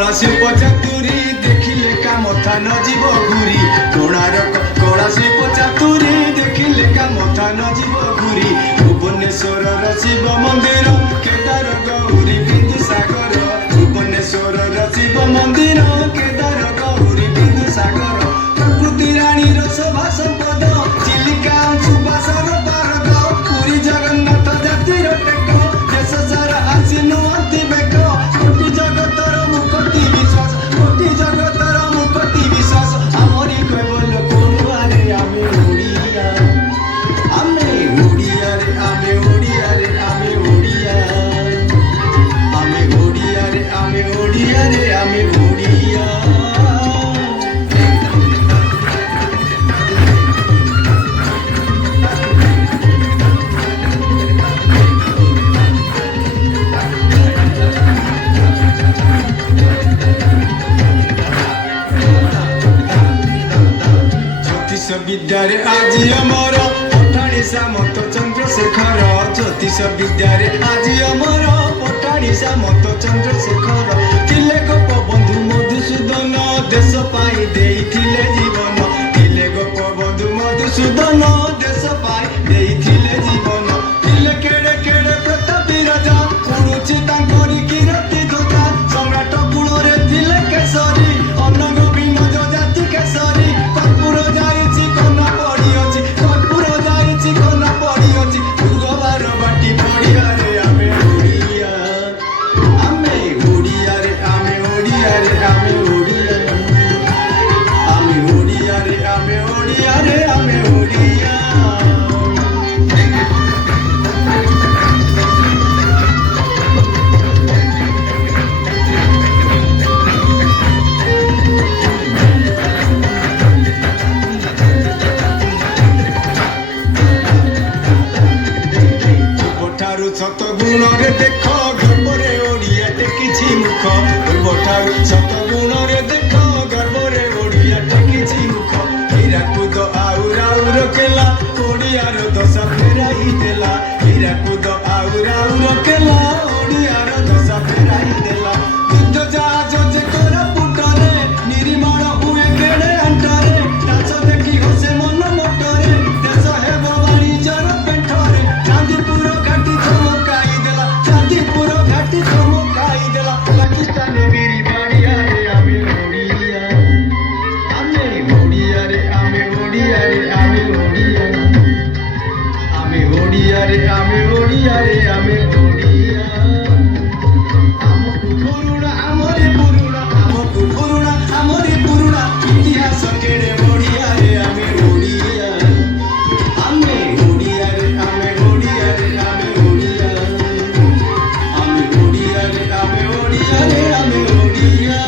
कला शिल्प चातुरी देखिले काम थान जीव घूरी कोणार्क कला शिल्प चातुरी देखिले काम थान जीव घूरी भुवनेश्वर शिव मंदिर केदार गौरी बिंदुसागर भुवनेश्वर शिव मंदिर केदार गौरी बिंदुसागर प्रकृति रानी शोभा संपद चिलिका सुबासर पारद पुरी जगन्नाथ जातिर टेक देश सारा आसी नुआंती बेक कोटि जगतर मुकति विश्वास कोटि जगतर मुकति विश्वास आमरी केवल कोनुआरे आमे ओडिया रे आमे ओडिया रे आमे ओडिया आमे ओडिया रे आमे ओडिया रे आमे ओडिया विद्यारे आज अमर पठाणी सामंत चंद्रशेखर ज्योतिष विद्यारे आज अमर पठाणी सामंत चंद्रशेखर थिले गोप बंधु मधुसूदन देश पाई देइथिले जीवन थिले गोप बंधु मधुसूदन देश पाई देइथिले जीवन थिले केड़े केड़े प्रतापी राजा पुरुछि तांकरी कीर्ति ध्वजा सम्राट कूଳରେ थिले केसरी अनंग विमोद जाति केसरी कर्पूर जाइछि कना पड़ी अछि कर्पूर जाइछि कना पड़ी अछि भगवान बाटी पड़िया रे आमे ओडिया रे आमे ओडिया रे आमे ओडिया आमे ओडिया रे आमे ओडिया रे आमे ओडिया सत गुण रे देख गर्वरे ओडिया टेकिछि मुख पूर्वठारु सत गुण रे देख गर्वरे ओडिया टेकिछि मुख हीराकुद आउर आउर केला ओडियार दशा फेराई देला हीराकुद आउर आउर केला ओडियार दशा फेराई देला युद्ध जहाज जे कोरापुटरे निर्माण हुए केड़े अंटारे नाच देखी हसे मन मोटरे देश हेब वाणिज्यर पेंठरे चांदीपुर घाटी चमकाई देला चांदीपुर घाटी चमकाई देला पाकिस्तान गिरी बाड़िया रे आमे ओडिया रे आमे ओडिया रे आमे ओडिया आमे ओडिया रे आमे ओडिया रे आमे ओडिया हमकु पुरुणा हमरी पुरुणा इतिहास केड़े ओडिया रे आमे ओडिया रे आमे ओडिया रे आमे ओडिया आमे ओडिया रे आमे ओडिया रे आमे ओडिया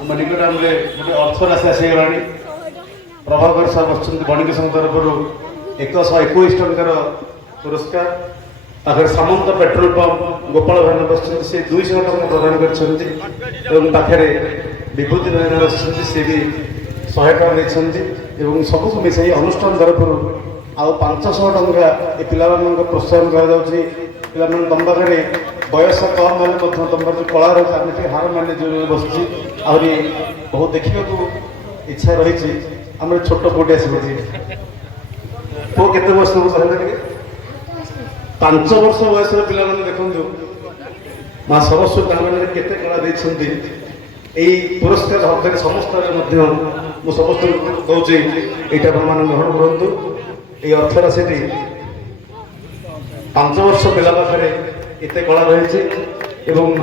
हम निकट गोटे अर्थ राशि आसीगला प्रभाकर साहब बस बणिक संघ तरफ 121 टंकार पुरस्कार आगे सामंत पेट्रोल पंप गोपाल भाई बस से 200 टଙ୍କା प्रदान कर विभूति भाई बस सी भी 100 टଙ୍କା देते सबको मिसाई अनुष्ठान तरफ आउ 500 टଙ୍କା ये पिला प्रोत्साहन कर तुम पाखे बयस कम हेल्ले तुम जो कला रही हार मैंने जो बस आहरी बहुत देखा इच्छा रही आम छोट पुटे आस पु के वर्ष कहले 5 वर्ष बयस पिला देखु माँ सरस्वती मैंने केते कला देते यही पुरस्कार हक समस्त समस्त कौचे यहाँ ग्रहण करूँ ये अर्थ राशि 5 वर्ष पिला पाखे एत कला रही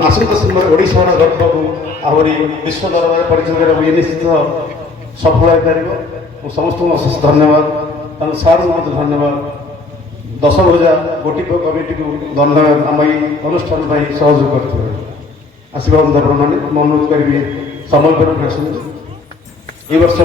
आसंत समय ओडार गर्व को आहरी विश्व दरबार परिचय ये निश्चित सफल हो पार समस्त अशेष धन्यवाद सार मत धन्यवाद ଦଶଭୁଜା ଗୋଟିକ କମିଟିକୁ ଧନ୍ୟବାଦ ଆମ ଏଇ ଅନୁଷ୍ଠାନ ପାଇଁ ସହଯୋଗ କରିଥିବାରୁ। ଆସିବା ଅନୁରୋଧ ମୁଁ ଅନୁରୋଧ କରିବି ସମୟ ଆସନ୍ତୁ। ଏ ବର୍ଷ